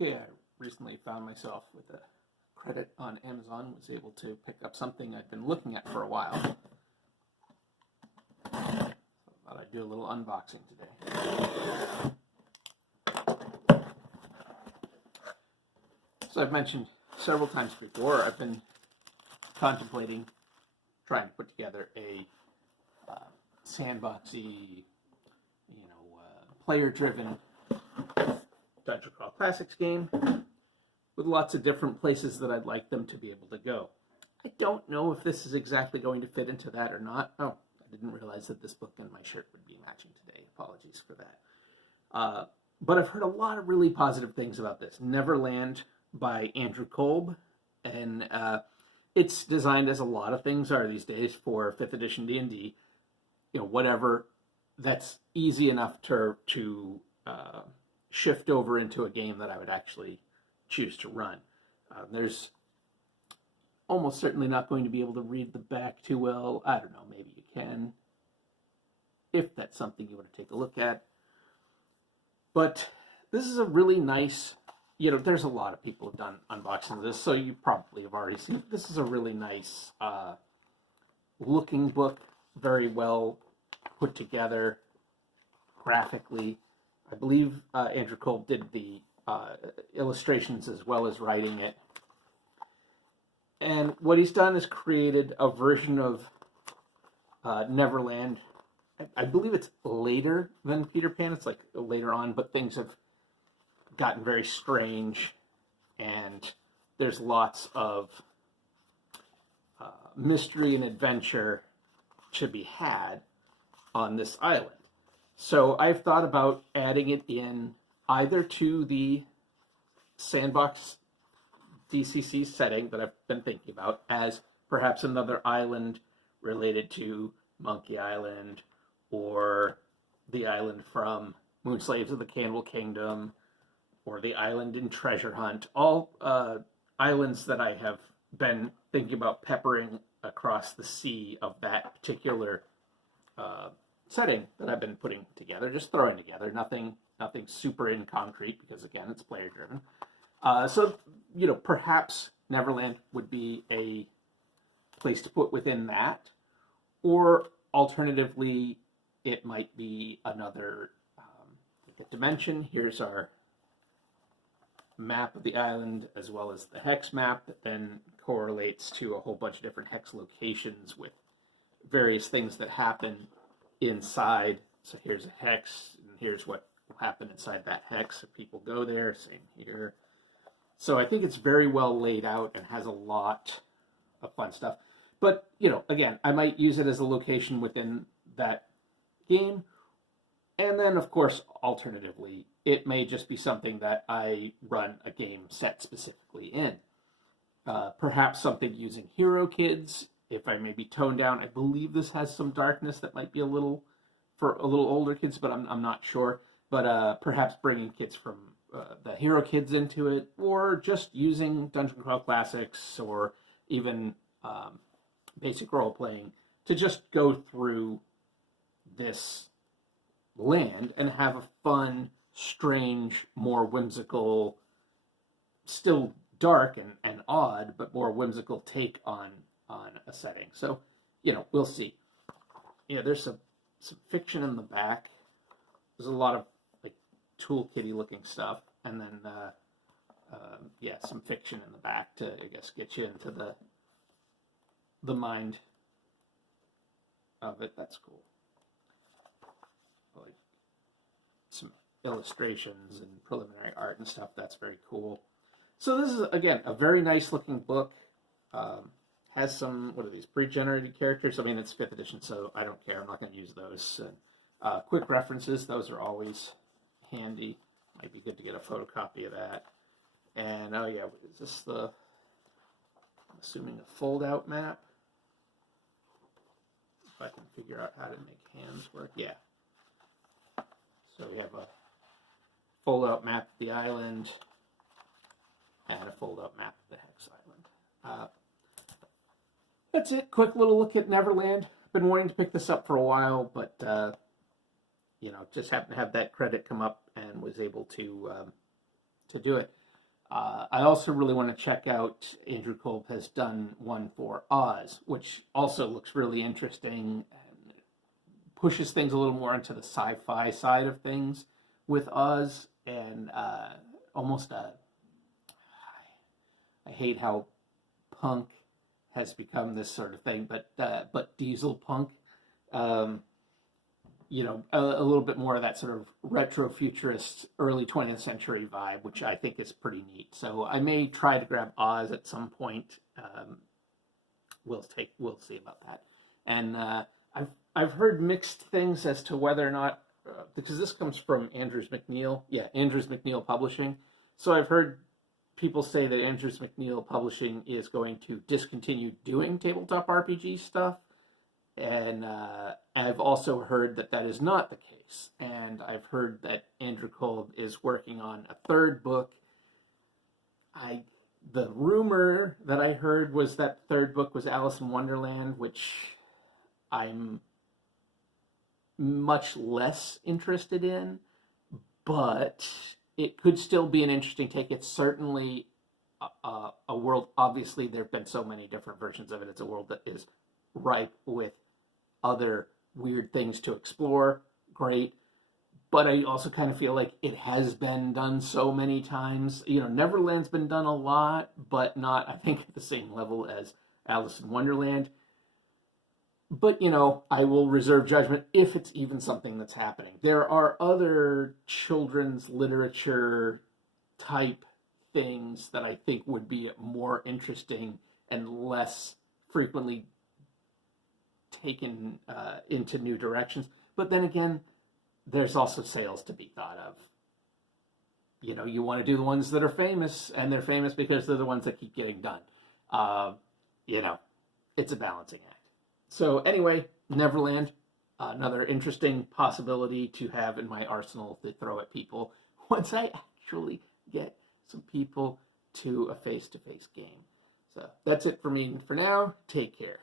Okay, I recently found myself with a credit on Amazon, was able to pick up something I've been looking at for a while. So I thought I'd do a little unboxing today. So I've mentioned several times before, I've been contemplating trying to put together a sandboxy, player-driven Dungeon Crawl Classics game with lots of different places that I'd like them to be able to go. I don't know if this is exactly going to fit into that or not. Oh, I didn't realize that this book and my shirt would be matching today. Apologies for that. But I've heard a lot of really positive things about this. Neverland by Andrew Kolb, and it's designed, as a lot of things are these days, for 5th edition D&D. Whatever that's easy enough to shift over into a game that I would actually choose to run. There's almost certainly not going to be able to read the back too well. I don't know, maybe you can, if that's something you want to take a look at. But this is a really nice, there's a lot of people who've done unboxings of this, so you probably have already seen it. This is a really nice looking book, very well put together graphically. I believe Andrew Kolb did the illustrations as well as writing it. And what he's done is created a version of Neverland. I believe it's later than Peter Pan. It's like later on, but things have gotten very strange, and there's lots of mystery and adventure to be had on this island. So I've thought about adding it in either to the sandbox DCC setting that I've been thinking about as perhaps another island related to Monkey Island, or the island from Moonslaves of the Cannibal Kingdom, or the island in Treasure Hunt. All islands that I have been thinking about peppering across the sea of that particular setting that I've been putting together, just throwing together, nothing super in concrete, because again, it's player driven. So perhaps Neverland would be a place to put within that, or alternatively, it might be another dimension. Here's our map of the island, as well as the hex map that then correlates to a whole bunch of different hex locations with various things that happen inside. So here's a hex, and here's what will happen inside that hex if people go there. Same here. So I think it's very well laid out and has a lot of fun stuff. But, again, I might use it as a location within that game. And then, of course, alternatively, it may just be something that I run a game set specifically in. Perhaps something using hero kids, if I maybe tone down. I believe this has some darkness that might be a little older kids, but I'm not sure. But perhaps bringing kids from the hero kids into it, or just using Dungeon Crawl Classics, or even basic role-playing to just go through this land and have a fun, strange, more whimsical, still dark and odd, but more whimsical take on a setting. So, we'll see. There's some fiction in the back. There's a lot of toolkitty looking stuff, and then some fiction in the back to, I guess, get you into the mind of it. That's cool. Like some illustrations and preliminary art and stuff. That's very cool. So this is, again, a very nice looking book. Has some, what are these, pre-generated characters? I mean, it's 5th edition, so I don't care. I'm not going to use those. And, quick references, those are always handy. Might be good to get a photocopy of that. And, oh yeah, is this I'm assuming a fold-out map? If I can figure out how to make hands work. Yeah. So we have a fold-out map of the island and a fold-out map of the Hex Island. That's it. Quick little look at Neverland. Been wanting to pick this up for a while, but just happened to have that credit come up and was able to do it. I also really want to check out, Andrew Kolb has done one for Oz, which also looks really interesting and pushes things a little more into the sci-fi side of things with Oz, and almost a, I hate how punk has become this sort of thing, but diesel punk. Um, a little bit more of that sort of retro futurist early 20th century vibe, which I think is pretty neat. So I may try to grab Oz at some point. We'll see about that. And I've heard mixed things as to whether or not, because this comes from Andrews McNeil. Yeah, Andrews McNeil Publishing. So I've heard people say that Andrews McNeil Publishing is going to discontinue doing tabletop RPG stuff. And I've also heard that that is not the case. And I've heard that Andrew Kolb is working on a third book. The rumor that I heard was that third book was Alice in Wonderland, which I'm much less interested in, but it could still be an interesting take. It's certainly a world. Obviously, there have been so many different versions of it. It's a world that is ripe with other weird things to explore. Great. But I also kind of feel like it has been done so many times. Neverland's been done a lot, but not, I think, at the same level as Alice in Wonderland. But, I will reserve judgment if it's even something that's happening. There are other children's literature type things that I think would be more interesting and less frequently taken into new directions. But then again, there's also sales to be thought of. You want to do the ones that are famous, and they're famous because they're the ones that keep getting done. It's a balancing act. So anyway, Neverland, another interesting possibility to have in my arsenal to throw at people once I actually get some people to a face-to-face game. So that's it for me for now. Take care.